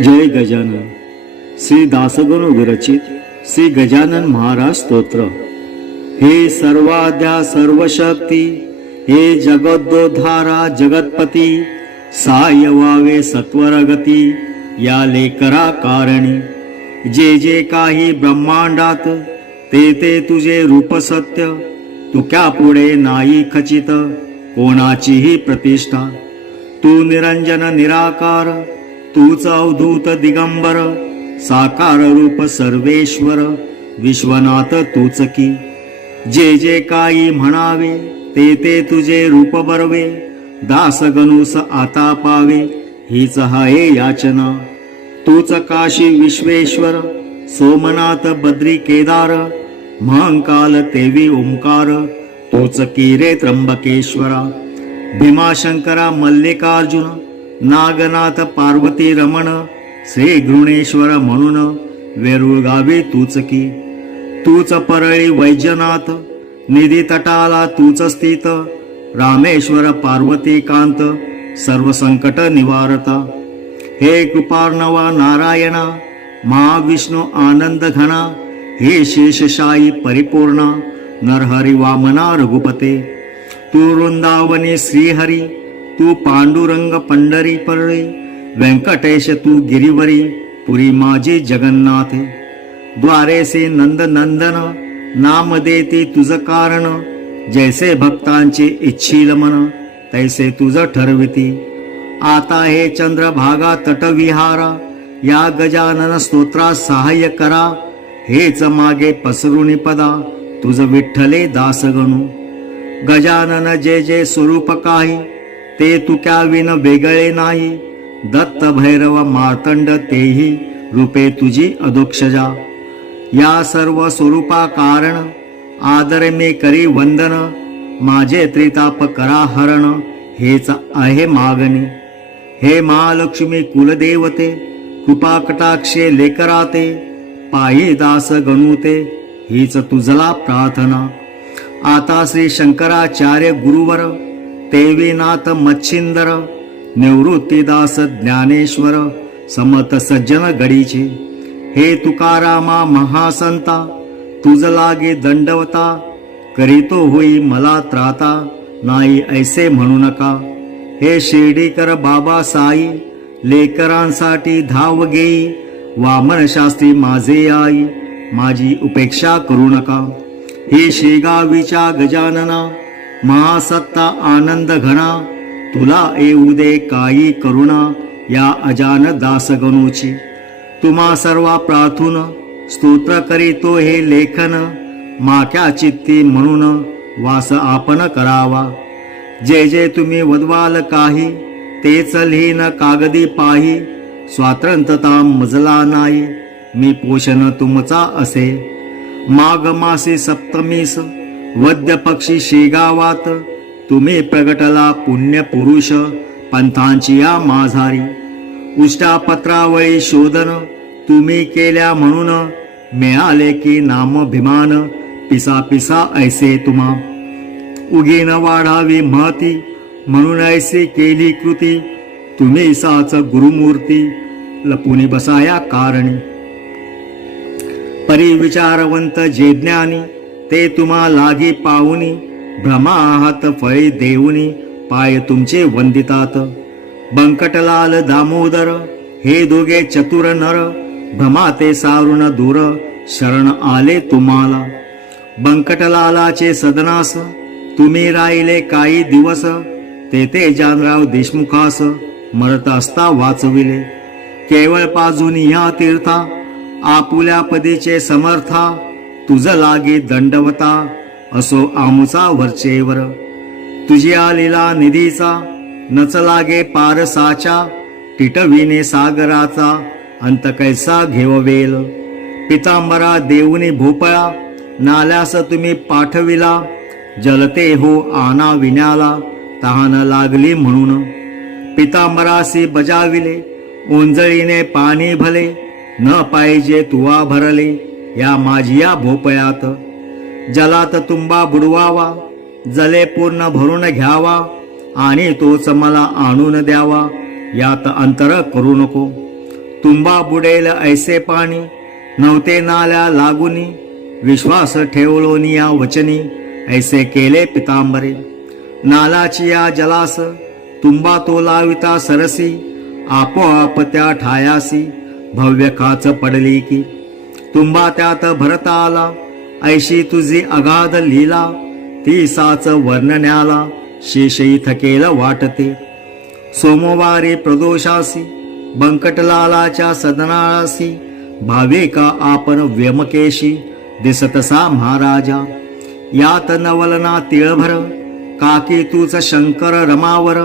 जय गजानन. श्री दासगुरु विरचित श्री गजानन महाराज स्तोत्र. हे सर्वाद्या सर्वशक्ती, हे जगदोद्धारा जगतपती, साय व्हावे सत्वरगती या लेकरा कारणी. जे जे काही ब्रह्मांडात ते ते तुझे रूप सत्य, तुक्या पुढे नाही खचित कोणाचीही प्रतिष्ठा. तू निरंजन निराकार, तूच अवधूत दिगंबर, साकार रूप सर्वेश्वर विश्वनाथ तूच की. जे जे काही म्हणावे ते ते तुझे रूप बरवे, दास गणूस आता पावे हीच हाये याचना. तूच काशी विश्वेश्वर, सोमनाथ बद्री केदार, महंकाल तेवी ओंकार तूच की रे त्र्यंबकेश्वरा. भीमाशंकरा मल्लिकार्जुन, नागनाथ पार्वती रमण, श्री घृणेश्वर म्हणून वेरूळ गावी तूच की. तूच परळी वैजनाथ, निधी तटाला तूच स्थित, रामेश्वर पार्वती कांत सर्व संकट निवारता. हे कृपार्णवा नारायणा, महाविष्णू आनंद घना, हे शेषशाही परिपूर्णा, नरहरी वामना रघुपते. तू वृंदावनी श्रीहरी, तू पांडुरंग पंढरी परळी, व्यंकटेश तू गिरिवरी, पुरी माझी जगन्नाथे. द्वारेसे नंद नंदन, नाम देती तुझ कारण, जैसे भक्तांचे इच्छील मन तैसे तुझ ठरविती. आता हे चंद्रभागा तटविहारा, या गजानन स्तोत्रा सहाय्य करा. हेच मागे पसरुनी पदा, तुझ विठ्ठले दासगणू. गजानन जे जे स्वरूप काही, ते तुक्या विन वेगळे नाही. दत्त भैरव मार्तंड तेही रूपे तुझी अधोक्षजा. या सर्व स्वरूपा कारण, आदर मे करी वंदन, माझे त्रिताप करा हरण हेच आहे मागणी. हे महालक्ष्मी कुलदेवते, कृपा कटाक्षे लेकराते, पायी दास गणुते हीच तुझला प्रार्थना. आता श्री शंकराचार्य गुरुवर, तेवीनाथ मच्छिंदर, निवृत्तीदास ज्ञानेश्वर समत सज्जन गडीचे. हे तुकारामा महासंता, तुझ लागे दंडवता, करीतो होई मला त्राता, नाही ऐसे म्हणू नका. हे शिर्डीकर बाबा साई, लेकरांसाठी धाव घेई, वामन शास्त्री माझे आई, माझी उपेक्षा करू नका. हे शेगावीच्या गजानना, महासत्ता आनंद घना, तुला येऊ दे काही करुणा या अजान दासगणूची. तुम्हा सर्वा प्रार्थून स्तोत्र करीतो हे लेखन, माक्या चित्ती म्हणून वास आपण करावा. जे जे तुम्ही वदवाल काही, तेच लिहिन कागदी पाही. स्वातंत्र्यता मजला नाही, मी पोषण तुमचा असे. माघ मासी सप्तमीस, वद्य पक्षी शेगावात, तुम्ही प्रगटला पुण्य पुरुष पंथांची या माझारी. उष्टापत्रावळी शोधन तुम्ही केल्या म्हणून, मिळाले की नाम भिमान पिसा पिसा ऐसे तुम्हा. उगीन वाढावी महती म्हणून ऐसी केली कृती, तुम्ही साच गुरुमूर्ती लपुनी बसाया कारणी. परिविचारवंत जे ज्ञानी, ते तुम्हा लागी पाहुनी, भ्रमा हात फळी देऊनी पाय तुमचे वंदितात. बंकटलाल दामोदर, हे दोघे चतुर नर, भ्रमा ते सारुण दूर शरण आले तुम्हाला. बंकटलालाचे सदनास तुम्ही राहिले काही दिवस, ते जानराव देशमुखास मरत असता वाचविले. केवळ पाजून ह्या तीर्था, आपुल्या पदीचे समर्था, तुझ लागे दंडवता असो आमुचा वरचेवर. तुझी आलेला निधीचा नच लागे पारसाच्या, टिटविने सागराचा अंत कैसा घेववेल. पितांबरा देऊनी भोपळा, नाल्यास तुम्ही पाठविला, जलते हो आना विण्याला तहान लागली म्हणून. पितांबरासी बजाविले, ओंजळीने पाणी भले, न पाहिजे तुवा भरले या माझिया भोपळ्यात. जलात तुंबा बुडवावा, जले पूर्ण भरून घ्यावा, आणि तोच मला आणून द्यावा, यात अंतर करू नको. तुंबा बुडेल ऐसे पाणी, नव्हते नाल्या लागुनी, विश्वास ठेवलोनी या वचनी, ऐसे केले पितांबरे. नालाची या जलास, तुंबा तो लाविता सरसी, आपोआप त्या ठायासी, भव्य काच पडली की. तुंबा त्यात भरता आला, ऐशी तुझी अगाध लीला, ती साच वर्णण्याला, शेषई थकेल वाटते. सोमवारी प्रदोषासी, बंकटलालाच्या सदनासी, भावे का आपण व्यमकेशी, दिसतसा महाराजा. यात नवलना तिळभर, काकी तूच शंकर रमावर,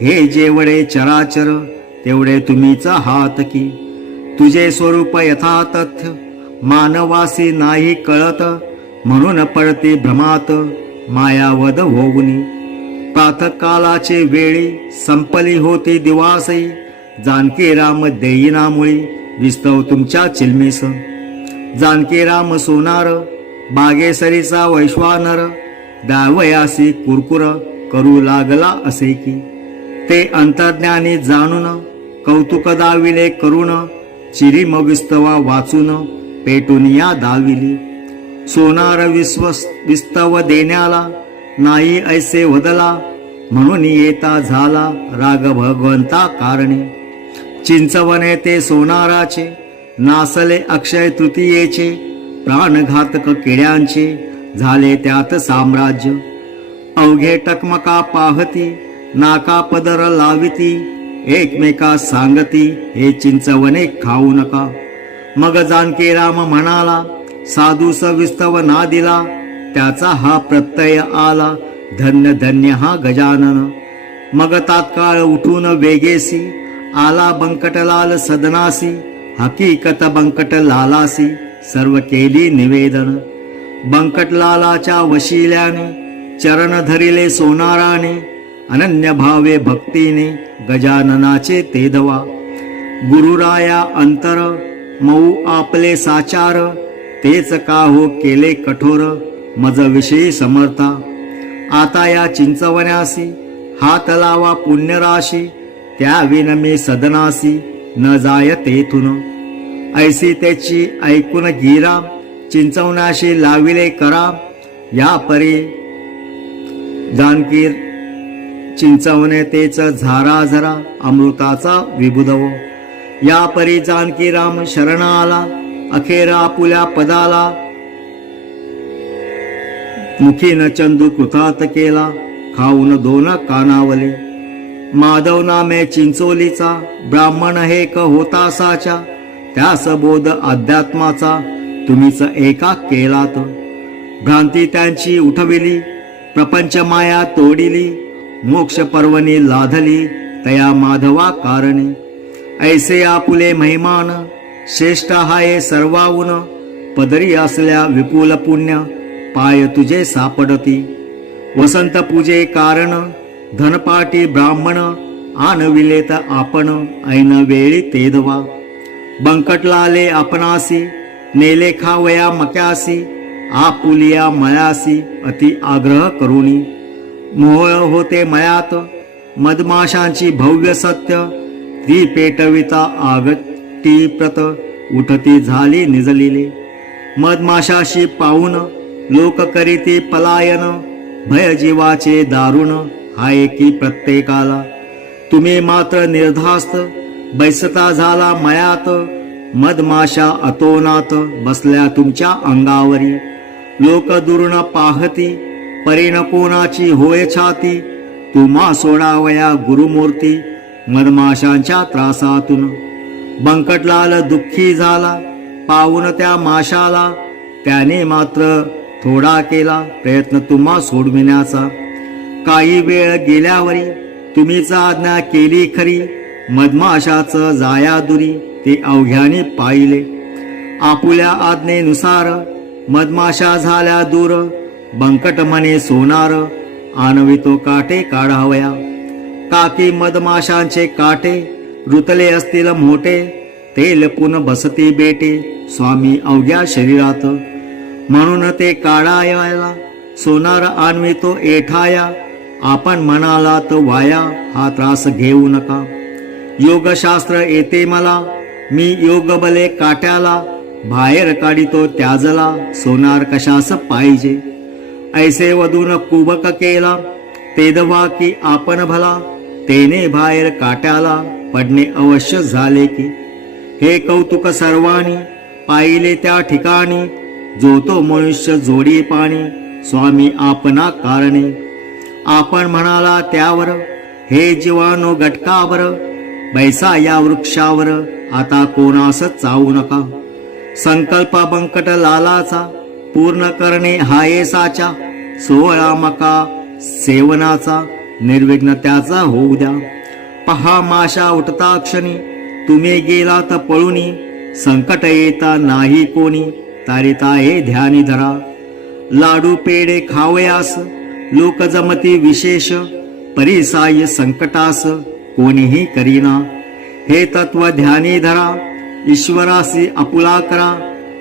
हे जेवढे चराचर, तेवढे तुम्हीच हात की. तुझे स्वरूप यथा तथ्य, मानवासी नाही कळत, म्हणून पडते भ्रमात, मायावद होऊनी. प्रातःकालाचे वेळी, संपली होती दिवासई, जानकी राम देईनामुळी, विस्तव तुमच्या चिलमीस. जानकी राम सोनार, बागेसरीचा वैश्वानर, दावयासी कुरकुर, करू लागला असे की. ते अंतर्ज्ञानी जाणून, कौतुक दाविले करून, चिरीम विस्तवा वाचून, पेटून या दाविली. सोनार विस्तव देण्याला, नाही ऐसे वदला, म्हणून येता झाला राग भगवंता कारणे. चिंचवणे ते सोनाराचे, नासले अक्षय तृतीयेचे, प्राणघातक किड्यांचे, झाले त्यात साम्राज्य. अवघे टकमका पाहती, नाका पदर लाविती, एकमेका सांगती, हे चिंचवणे खाऊ नका. मग जानकी राम म्हणाला, साधूस विस्तव ना दिला, त्याचा हा प्रत्यय आला, धन्य धन्य हा गजानन. मग तात्काळ उठून वेगेसी, आला बंकटलाल सदनासी, हकीकत बंकट लालासी, सर्व केली निवेदन. बंकटलालाच्या वशिल्याने, चरण धरिले सोनाराने, अनन्य भावे भक्तीने, गजाननाचे तेदवा. गुरुराया अंतर, मऊ आपले साचार, तेच का हो केले कठोर, मज विषयी समर्था. आता या चिंचवण्यासी, हात लावा पुण्यराशी, त्या विनमी सदनासी, न जाय तेथून. ऐसी त्याची ऐकून गिरा, चिंचवण्याशी लाविले करा, या परी जानकी चिंचवणे तेच झारा झरा, अमृताचा विबुधव. या परी जानकी राम शरण आला, अखेर आपुल्या पदाला, मुखीन चंदू कृतार्थ केला, खाऊन दोन कानावले. माधव नामे चिंचोलीचा, ब्राह्मण हे क होता साचा, त्यास बोध अध्यात्माचा, तुम्हीच एका केलात. भ्रांती त्यांची उठविली, प्रपंच माया तोडिली, मोक्ष पर्वणी लाधली, तया माधवा कारणे. ऐसे आपुले महिमान, श्रेष्ठ हाये सर्वाऊन, पदरी असल्या विपुल पुण्य, पाय तुझे सापडती. वसंत पूजे कारण, धनपाटी ब्राह्मण, आणविलेत आपण, ऐन वेळी तेदवा. बंकटलाले आपणासी, नेले खावया मक्यासी, आपुलिया मयासी, अति आग्रह करुणी. मोहळ होते मयात, मधमाशांची भव्य सत्य, ती पेटविता आगती प्रत, उठती झाली निजलिले. मधमाशाशी पाहून, लोक करीती पलायन, भय जीवाचे दारुण, हाय की प्रत्येकाला. तुम्ही मात्र निर्धास्त, बैसता झाला मयात, मधमाशा अतोनात, बसल्या तुमच्या अंगावरी. लोक दुर्न पाहती, परीन कोणाची होय छाती, तुम्हा सोडावया गुरुमूर्ती, मधमाशांच्या त्रासातून. बंकटलाल दुःखी झाला, पाहून त्या माशाला, त्याने मात्र थोडा केला प्रयत्न तुम्हा सोडविण्याचा. काही वेळ गेल्यावरी, तुम्हीच आज्ञा केली खरी, मधमाशाच जाया दुरी, ते अवघ्याने पाहिले. आपुल्या आज्ञेनुसार, मधमाशा झाल्या दूर, बंकट म्हणे सोनार, आणवितो काटे काढावया. काकी मधमाशांचे काटे, रुतले असतील मोठे, ते लपून बसती बेटे, स्वामी अवघ्या शरीरात. म्हणून ते काढायला, सोनार आणवितो एठाया, आपण म्हणालात वाया, हा त्रास घेऊ नका. योगशास्त्र येते मला, मी योग बले काट्याला बाहेर काढितो त्याजला सोनार कशास पाहिजे. ऐसे वधून कुबक केला तेदवा की आपण भला तेने बाहेर काट्याला पडणे अवश्य झाले की. हे कौतुक सर्वांनी पाहिले त्या ठिकाणी जो तो मनुष्य जोडी पाणी स्वामी आपणा कारणे. आपण म्हणाला त्यावर हे जीवानो घटकावर बैसा या वृक्षावर आता कोणास चावू नका. संकल्प बंकट लालाचा पूर्ण करणे हाये साचा. 16 मका सेवनाचा निर्विघ्न त्याचा होऊ द्या. पहा माशा उठता क्षणी तुम्ही गेलात पळुनी. संकट येता नाही कोणी तारिता हे ध्यानी धरा. लाडू पेढे खावयास लोक जमती विशेष परिसाय संकटास कोणीही करीना. हे तत्व ध्यानी धरा ईश्वरासी आपुला करा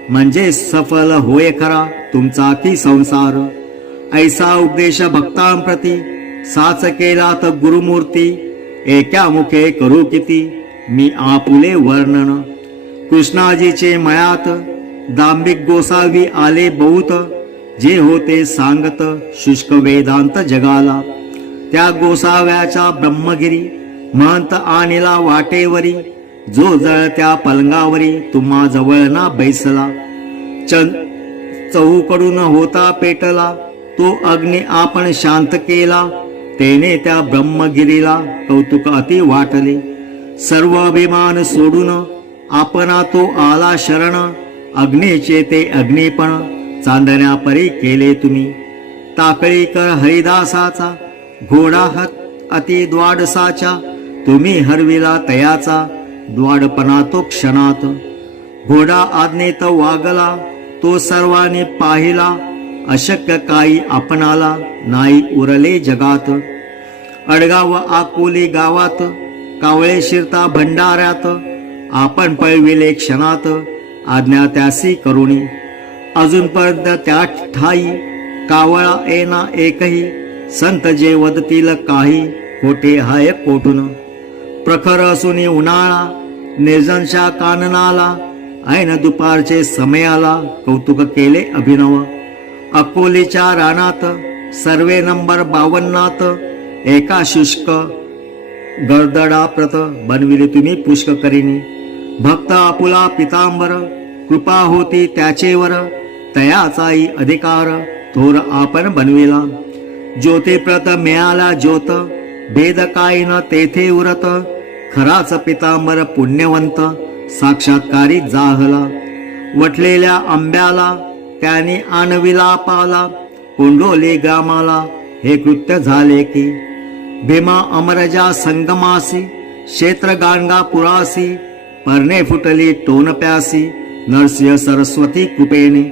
म्हणजे सफल होय खरा तुमचा की संसार. ऐसा उपदेश भक्तांप्रती साच केला तर गुरुमूर्ती. एका मुखे करू किती मी आपुले वर्णन. कृष्णाजीचे मळ्यात दांभिक गोसावी आले बहुत. जे होते सांगत शुष्क वेदांत जगाला. त्या गोसाव्याच्या ब्रह्मगिरी महंत आणिला वाटेवरी. जो जळत्या पलंगावरी तुम्हा जवळ ना बैसला. चहूकडून होता पेटला तो अग्नी आपण शांत केला. तेने त्या ब्रह्मगिरीला कौतुक अति वाटले. सर्व अभिमान सोडून आपणा तो आला शरण. अग्नीचे ते अग्निपण चांदण्यापरी केले तुम्ही. टाकळीकर हरिदासाचा घोडा अति द्वाडसाच्या तुम्ही हरविला तयाचा द्वाडपणा तो क्षणात. घोडा आज्ञेत वागला तो सर्वांनी पाहिला. अशक्य काही आपणाला नाही उरले जगात. अडगाव आकोली गावात कावळे शिरता भंडाऱ्यात. आपण पळविले क्षणात आज्ञा त्यासी करुणी. अजूनपर्यंत त्या ठाई कावळा येना एकही. संत जे वदतील काही खोटे हाय कोठून. प्रखर असून उन्हाळा निर्जनशा काननाला. ऐन दुपारचे समयाला कौतुक केले अभिनव. अकोलीच्या रानात सर्वे नंबर 52 एका शुष्क गर्दडा प्रत बनविले तुम्ही पुष्क करीनी. भक्त आपुला पितांबर कृपा होती त्याचेवर. तयाचाही अधिकार थोर आपण बनविला. ज्योतिप्रत मिळाला ज्योत भेद काही न तेथे उरत. खराच पितांबर पुण्यवंत साक्षात्कारी जाहला. वटलेल्या आंब्याला त्याने आणविला पाला. कोंडोली ग्रामाला हे कृत्य झाले की. भीमा अमरजा संगमासी क्षेत्र गाणगा पुरासी. पर्णे फुटली टोन प्यासी नरसिंह सरस्वती कृपेने.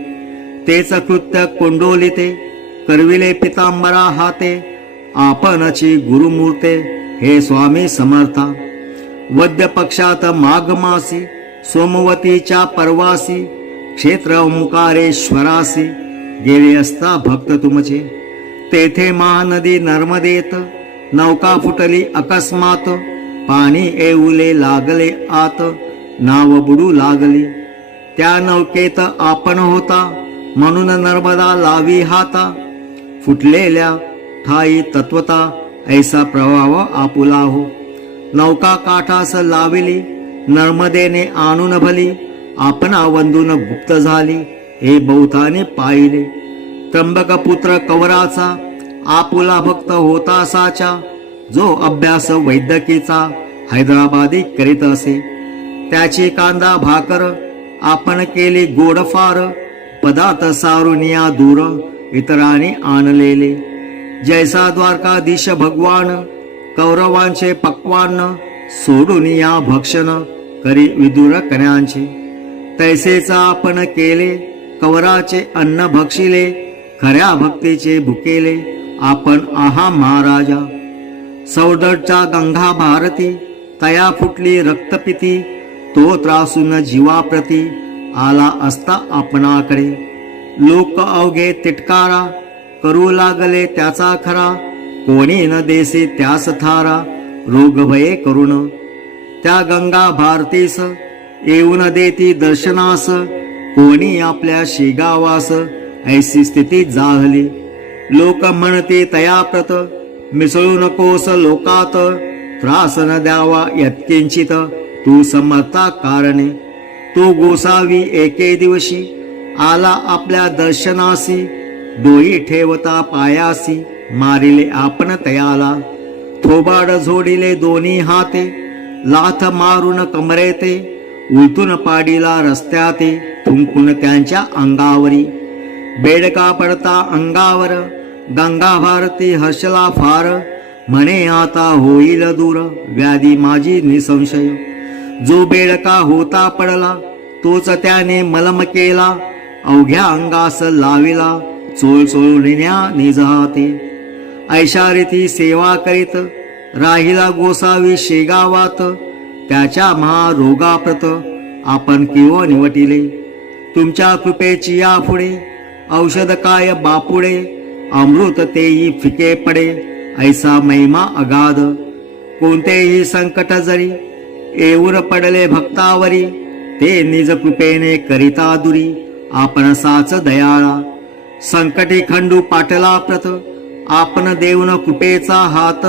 तेच कृत्य कोंडोलिते करविले पितांबरा हाते. आपणची गुरुमूर्ते हे स्वामी समर्था. वद्य पक्षात माघ मासी सोमवतीच्या परवासी. क्षेत्र ओंकारेश्वरासी गेले असता भक्त तुमचे. तेथे महानदी नर्मदेत नौका फुटली अकस्मात. पाणी येऊले लागले आत नाव बुडू लागली. त्या नौकेत आपण होता म्हणून नर्मदा लावी हाता. फुटलेल्या ठाई तत्वता ऐसा प्रभाव आपुला हो. नौका काठास लाविली नर्मदेने आणून भली. आपणा वंदून गुप्त झाली हे बहुताने पाहिले. त्र्यंबक पुत्र कवराचा आपुला भक्त होता साचा. जो अभ्यास वैद्यकीचा हैदराबादी करीत असे. त्याची कांदा भाकर आपण केली गोडफार. पदार्थ सारुनिया दूर इतरांनी आणलेले. जैसा द्वारकाधीश भगवान कौरवांचे पक्वान. सोडून या भक्षण करी विदुर कन्यांचे. तैसेच आपण केले कवराचे अन्न भक्षिले. खऱ्या भक्तीचे भुकेले आपण आहा महाराजा. सौदडच्या गंगा भारती तया फुटली रक्तपिती. तो त्रासून जीवाप्रती आला असता आपणाकडे. लोक अवघे तिटकारा करू लागले त्याचा खरा. कोणी न देसे त्यास थारा रोग भये करुण. त्या गंगा भारतीस येऊन देती दर्शनास, कोणी आपल्या शेगावास, ऐसी स्थिती जाहली. लोक म्हणते तयाप्रत, मिसळू नकोस लोकात, त्रास न द्यावा यत्किंचित, तू समर्था कारणे. तो गोसावी एके दिवशी, आला आपल्या दर्शनासी, डोई ठेवता पायासी, मारिले आपण तयाला. थोबाड झोडिले दोन्ही हाते, लाथ मारून कमरेते, उलटून पाडीला रस्त्याते, थुंकून त्यांच्या अंगावरी. बेडका पडता अंगावर, गंगा भारती हर्षला फार, म्हणे आता होईल दूर, व्याधी माझी निसंशय. जो बेडका होता पडला, तोच त्याने मलम केला, अवघ्या अंगास लाविला, चोळ चोळण्याने निजहाते. ऐशा रीती सेवा करीत, राहिला गोसावी शेगावात, त्याच्या महारोगाप्रत आपण किंवा निवटिले. तुमच्या कृपेची यापुढे, औषध काय बापुडे, अमृत तेही फिके पडे, ऐसा महिमा अगाध. कोणतेही संकट जरी येऊन पडले भक्तावरी, ते निज कृपेने करिता दुरी, आपण साच दयाळा. संकटी खंडू पाटला प्रत, आपण देऊन कृपेचा हात,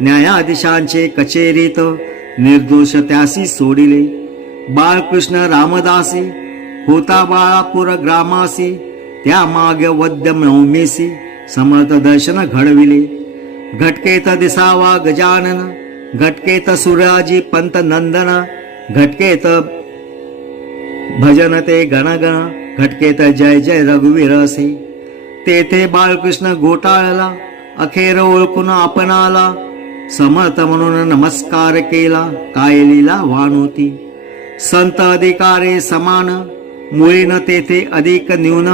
न्यायाधीशांचे कचेरीत, निर्दोष त्यासी सोडिले. बाळकृष्ण रामदासी, होता बाळापूर ग्रामासी, त्या माग वद्य नवमीसी, समर्थ दर्शन घडविले. घटकेत दिसावा गजानन, घटकेत सुराजी पंत नंदन, घटकेत भजन ते गणगण, घटकेत जय जय रघुवीर असे. तेथे बाळकृष्ण घोटाळला, अखेर ओळखून आपणाला, समर्थ म्हणून नमस्कार केला, काय लीला वाणोती. संत अधिकारे समान, मुळीन तेथे अधिक न्यून,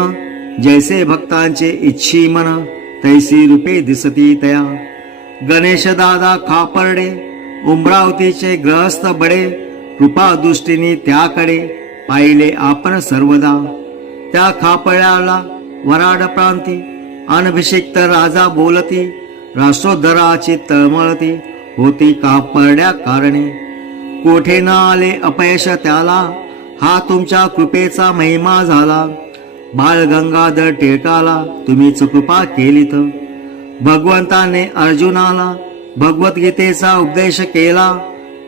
जैसे भक्तांचे इच्छी मन, तैसी रूपे दिसती तया. गणेश दादा खापर्डे, उमरावतीचे ग्रहस्थ बडे, कृपा दृष्टीने त्याकडे पाहिले आपण सर्वदा. त्या खापळ्याला वराड प्रांती, अनभिषिक्त राजा बोलती, राष्ट्रोद्धराची तळमळती, होती कापरड्या कारणे. कोठे न आले अपयश त्याला, हा तुमच्या कृपेचा महिमा झाला. बाळ गंगाधर टिळकाला तुम्हीच कृपा केलीत. भगवंताने अर्जुनाला भगवद्गीतेचा उपदेश केला,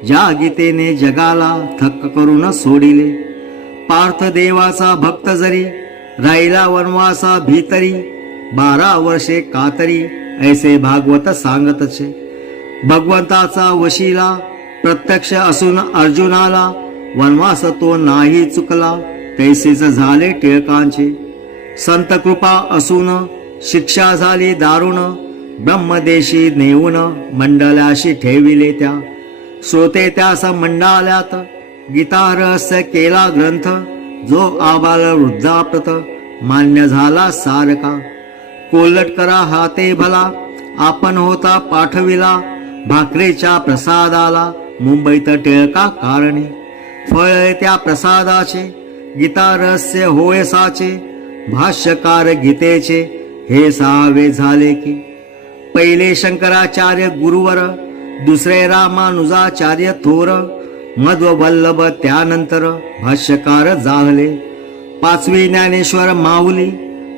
ज्या गीतेने जगाला थक्क करून सोडिले. पार्थ देवाचा भक्त जरी, राहिला वनवासा भीतरी, 12 वर्षे कातरी, ऐसे भागवत सांगतचे. भगवंताचा वशिला प्रत्यक्ष असून अर्जुनाला, वनवास तो नाही चुकला, तैसेच झाले टिळकांचे. संत कृपा असून शिक्षा झाली दारुण, ब्रह्मदेशी नेऊन मंडळाशी ठेविले त्या. श्रोते त्यास मंडाल्यात, गीता रहस्य केला ग्रंथ, जो आबाल वृद्धाप्रत, मान्य झाला सारका. कोल्हट करा हाते भला, आपण होता पाठविला, भाकरेच्या प्रसादाला, मुंबईत टिळका कारणे. फळ त्या प्रसादाचे, गीता रहस्य होय साचे, भाष्यकार गीतेचे, हे 6वे झाले की. पहिले शंकराचार्य गुरुवर, दुसरे रामानुजाचार्य थोर, मध्ववल्लभ त्यानंतर भाष्यकार जाहले. 5वी ज्ञानेश्वर माऊली,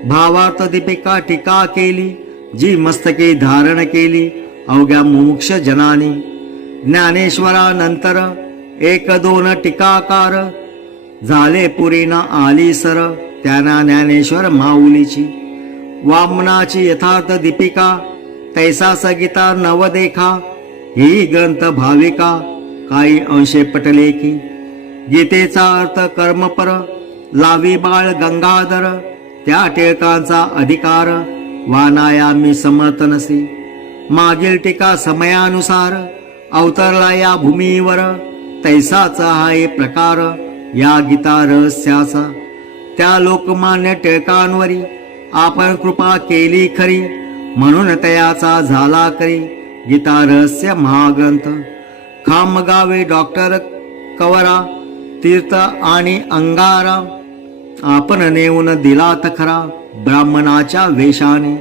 भावार्थ दीपिका टीका केली, जी मस्तके धारण केली अवघ्या मुमुक्ष जनानी. ज्ञानेश्वरानंतर 1-2 टीकाकार, झाले पुरीना आली सर, त्यांना ज्ञानेश्वर माऊलीची. वामनाची यथार्थ दीपिका, तैसा सगीता नवदेखा, ही ग्रंथ भाविका, काही अंशे पटले की. गीतेचा अर्थ कर्मपर, लावी बाळ गंगाधर, त्या टिळकांचा अधिकार, वानाया मी समर्थ नसे. मागील टीका समयानुसार, अवतरला या भूमीवर, तैसाचा हा एक प्रकार, या गीता रहस्याचा. त्या लोकमान्य टिळकांवरी आपण कृपा केली खरी, म्हणून तयाचा झाला करी गीता रहस्य महाग्रंथ. खामगावे डॉक्टर कवरा, तीर्थ आणि अंगारा, आपण नेऊन दिलात खरा, ब्राह्मणाच्या वेशाने.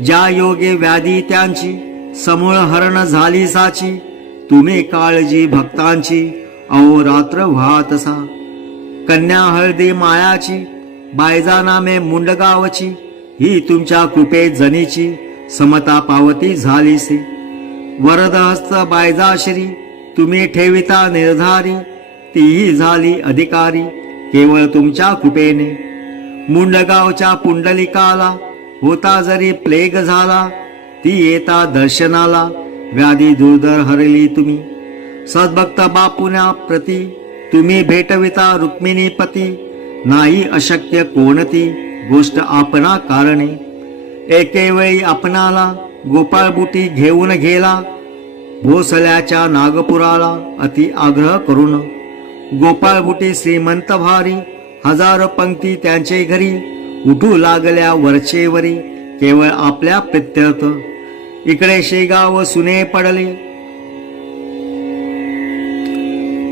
ज्या योगे व्याधी त्यांची, समूळ हरण झाली साची, तुम्ही काळजी भक्तांची, अहोरात्र वाहतसा. कन्या हळदी मायाची, बायजा नामे मुंडगावची, ही तुमच्या कृपे जनीची समता पावती झालीसी. वरदहस्त बायजाश्री, तुम्ही ठेविता निर्धारी, तीही झाली अधिकारी केवळ तुमच्या कृपेने. मुंडगावच्या पुंडलिकाला होता जरी प्लेग झाला, ती येता दर्शनाला व्याधी दुर्धर हरली तुम्ही. सद्भक्त बापुन्या प्रती तुम्ही भेटविता रुक्मिणीपती, नाही अशक्य कोणती गोष्ट आपणा कारणे. एकेवेळी आपणाला गोपाळबुटी घेऊन गेला, भोसल्याच्या नागपुराला अति आग्रह करून. गोपाळबुटी श्रीमंत भारी, हजारो पंक्ती त्यांचे घरी, उठू लागल्या वरचेवरी केवळ आपल्या प्रित्यर्थ. इकडे शेगाव सुने पडले,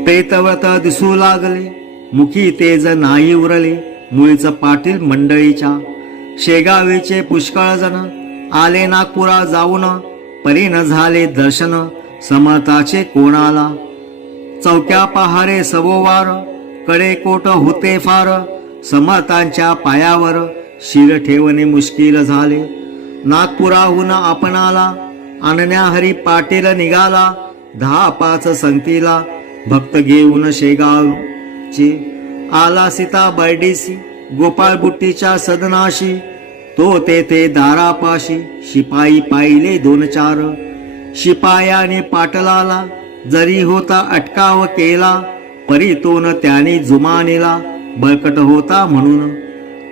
प्रेतव्रत दिसू लागले, मुखी तेज नाही उरले मुळीच पाटील मंडळीच्या. शेगावीचे पुष्कळ जण आले नागपुरा जाऊन, परीन झाले दर्शन समर्थाचे कोणाला. चौक्या पहारे सवोवार, कडे कोट होते फार, समर्थांच्या पायावर शिर ठेवणे मुश्किल झाले. नागपुराहून आपणाला आणण्या हरी पाटील निघाला, 10-5 संगतीला भक्त घेऊन शेगावची. आला सीता बर्डीसी गोपाळबुट्टीच्या सदनाशी, तो तेथे दारापाशी शिपाई पाहिले 2-4. शिपायाने पाटलाला जरी होता अटकाव केला, परी तोन त्याने जुमानीला बळकट होता म्हणून.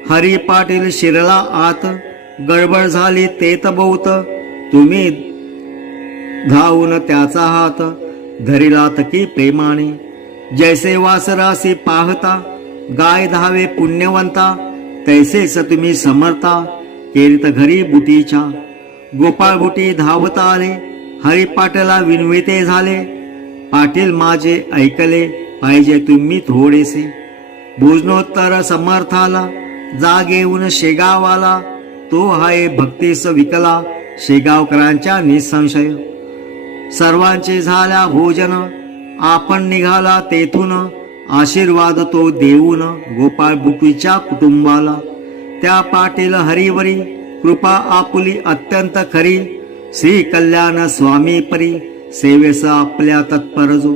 हरी पाटील शिरला आत, गडबड झाली तेत बहुत, तुम्ही धावून त्याचा हात धरिला तकी प्रेमाने. जैसे वासरासी पाहता गाय धावे पुण्यवंता, तैसेच तुम्ही समर्था केरीत घरी बुटीच्या. गोपाळ बुटी धावता आले, हरी पाटला विनविते झाले, पाटील माझे ऐकले पाहिजे तुम्ही थोडेसे. भोजनोत्तर समर्थाला जागेऊन शेगावाला, तो हाय भक्तीस विकला शेगावकरांच्या निसंशय. सर्वांचे झाल्या भोजन, आपण निघाला तेथून, आशीर्वाद तो देऊन गोपाळ बुटीच्या कुटुंबाला. त्या पाटील हरिवरी कृपा आपुली अत्यंत खरी, श्री कल्याण स्वामी परी सेवेस आपल्या तत्पर जो.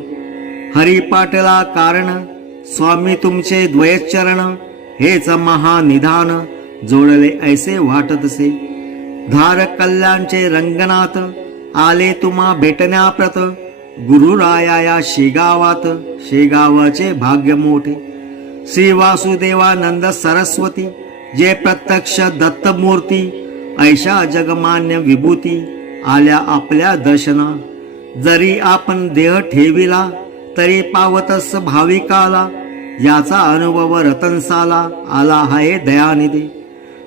हरी पाटला कारण स्वामी तुमचे द्वयचरण, हेच महानिधान जोडले ऐसे वाटतसे. धार कल्याणचे रंगनाथ आले तुम्हा भेटण्याप्रत, गुरुराया या शेगावात शेगावाचे भाग्य मोठे. श्री वासुदेवानंद सरस्वती जे प्रत्यक्ष दत्तमूर्ती, ऐशा जगमान्य विभूती आल्या आपल्या दर्शना. जरी आपण देह ठेविला तरी पावतस भाविकाला, याचा अनुभव रतनसाला आला आहे दयानिधी.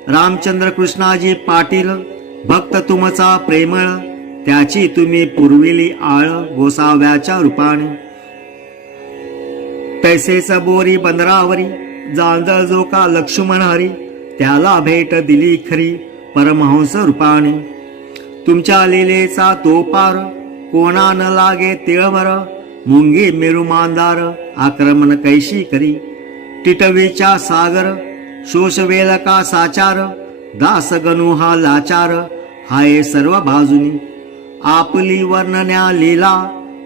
रामचंद्र कृष्णाजी पाटील भक्त तुमचा प्रेमळ, त्याची तुम्ही पुरविली आळ गोसाव्याच्या रूपाने. तैसेच बोरी बंदरावरी जांजळ जो का लक्ष्मण हरी, त्याला भेट दिली खरी परमहंस रूपाने. तुमच्या लीलेचा तो पार कोणा न लागे तिळभर, मुंगी मेरू मांदार आक्रमण कैशी करी. टिटवीच्या सागर शोषवेल का साचार, दास गणू हा लाचार हाय सर्व बाजूनी. आपली वर्णन्या लीला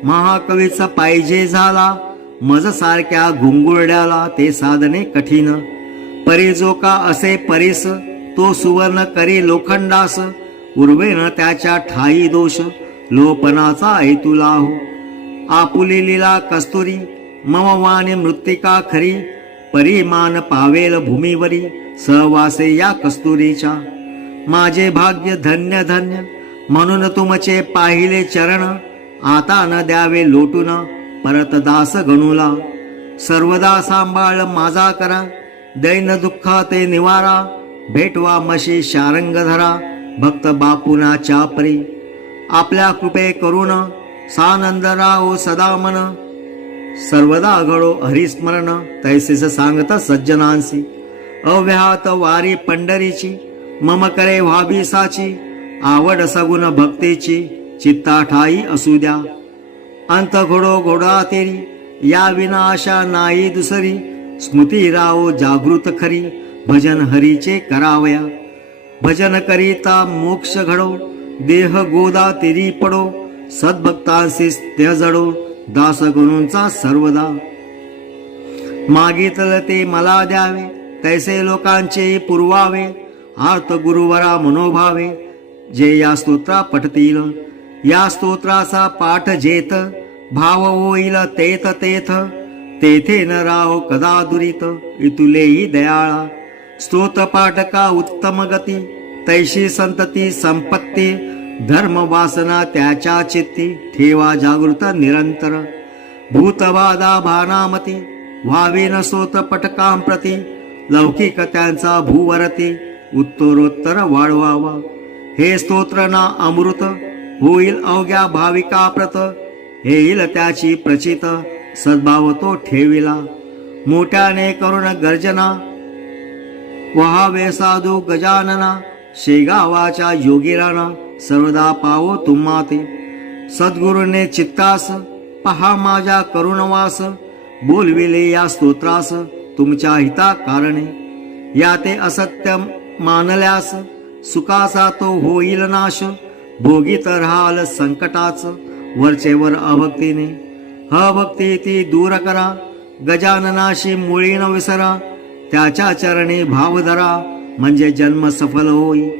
महाकवीच पाहिजे झाला, मज सारख्या घुंगुरड्याला ते साधने कठीण. परी जो का असे परीस तो सुवर्ण करी लोखंडास, उर्वेन त्याच्या ठाई दोष लोपनाचा ऐतुला हो. आपुली लीला कस्तुरी मम वाणी मृत्तिका खरी, परिमान पावेल भूमीवरी सहवासे या कस्तुरीच्या. माझे भाग्य धन्य धन्य म्हणून तुमचे पाहिले चरण, आता न द्यावे लोटून परत दास गणूला. सर्वदा सांभाळ माझा करा, दैन दुःखा ते निवारा, भेटवा मशी शारंग धरा भक्त बापुनाच्या परी. आपल्या कृपे करून सानंद राहो सदा मन, सर्वदा घडो हरिस्मरण तैसेस सांगत सज्जनांसी. अव्याहत वारी पंढरीची मम करे व्हावी साची, आवड सगुण भक्तीची चित्ता ठाई असू द्या. अंत घोडो घोडा तेरी या विनाशा नाही दुसरी, स्मृती राहो जागृत खरी, भजन हरीचे करावया. भजन करिता मोक्ष घडो, देह गोदा तेरी पडो, सद्भक्तांशी ते जडो, दास गुरूंचा सर्वदा. मागितलं ते मला द्यावे, तैसे लोकांचे पुरवावे, आर्त गुरुवरा मनोभावे, जे या स्तोत्रा पठतील. या स्तोत्राचा पाठ जेथ, भाव होईल तेथ तेथ, तेथे न राहो कदा दुरित, इतुलेही दयाळा. स्तोत्र पाठका उत्तम गती, तैशी संतती संपत्ती, धर्म वासना त्याच्या चित्ती, ठेवा जागृत निरंतर. भूतबाधा भानामती, व्हावे न स्तोत्र पटकां प्रती, लौकिक त्यांचा भूवरती, उत्तरोत्तर वाढवावा. हे स्तोत्र ना अमृत, होईल अवघ्या भाविका प्रत, येईल त्याची प्रचित, सद्भाव तो ठेविला. मोठ्याने करुण गर्जना, वहावे साधू गजानना, शेगावाच्या योगीराना, सर्वदा पावो तुम्हा ते. सद्गुरूने चित्तास, पहा माझ्या करुणवास, बोलविले या स्तोत्रास, तुमच्या हिता कारणे. या ते असत्य मानल्यास, सुखाचा तो होईल नाश, भोगीत राहाल संकटाच, वरचेवर अभक्तीने. अभक्ती ती दूर करा, गजाननाशी मुळी न विसरा, त्याच्या चरणी भाव धरा, म्हणजे जन्म सफल होई.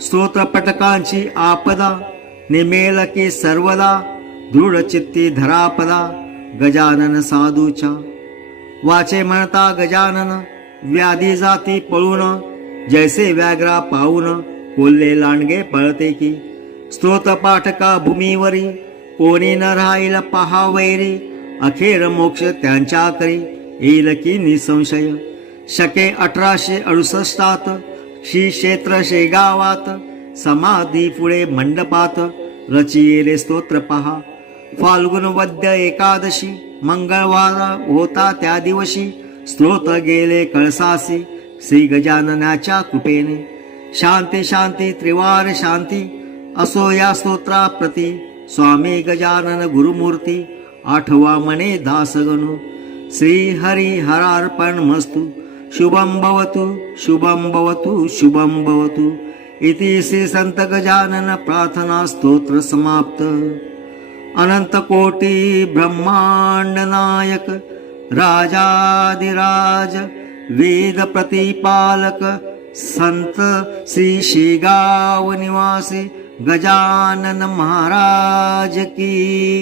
स्तोत्र पटकांची आपदा, निमेल की सर्वदा, दृढ चित्ती धरापदा, गजानन साधूच्या. वाचे म्हणता गजानन, व्याधी जाती पळून, जैसे व्याघ्रा पाहून, कोल्हे लांडगे पळते की. स्तोत्र पाठका भूमीवरी, कोणी न राहील पहा वैरी, अखेर मोक्ष त्यांच्या करी, येईल की निसंशय. शके 1868 श्री क्षेत्र शेगावात, समाधी पुढे मंडपात, रचिले स्तोत्र पहा. फाल्गुन वद्य एकादशी, मंगळवार होता त्या दिवशी, स्तोत्र गेले कळसासी, श्री गजाननाच्या कृपेने. शांती शांती त्रिवार शांती, असो या स्तोत्रा प्रती, स्वामी गजानन गुरुमूर्ती, आठवा मने दासगणू. श्री हरी हरार्पण मस्तु. शुभम भवतु शुभम भवतु शुभम भवतु. इति श्री संत गजानन प्रार्थना स्तोत्र समाप्त. अनंत कोटी ब्रह्मांड नायक, राजाधिराज वेद प्रतिपालक, संत श्री शेगाव निवासी गजानन महाराज की.